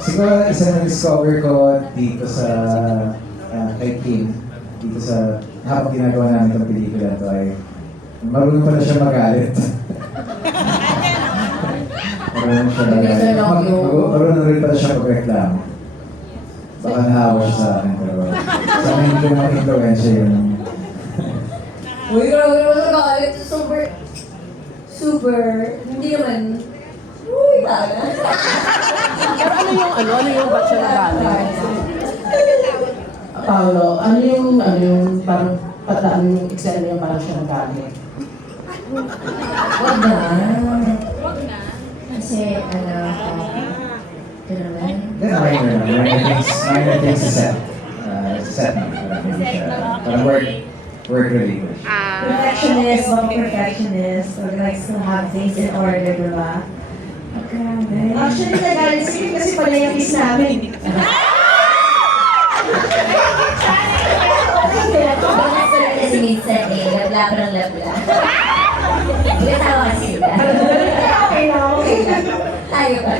Siguro isa na discover ko dito sa kay Kim, dito sa habang ginagawa namin itong pelikula to ay marunong pala siya magalit. Marunong siya magalit. Marunong rin pala siya magreklamo. Baka nahawa siya sa akin, pero sa akin hindi ko naman influensya yung... Uy, grabe naman nagalit. Super, hindi naman. Uy, taga. Pero ano yung ba't siya nagalit? Paolo, ano yung parang pataan yung eksena yung parang siya nagalit? Wag na. Kasi, naman. Minor things sa set. Set na. Parang work related. Perfectionist, mga perfectionist. So, likes to have things in order, diba? Grabe. Actually, nagalit si Kim kasi pala yung kiss namin. Bakit sila kasi minsan labla parang labla. Nagkatawa kasi sila. Okay na, okay na. Tayo ba?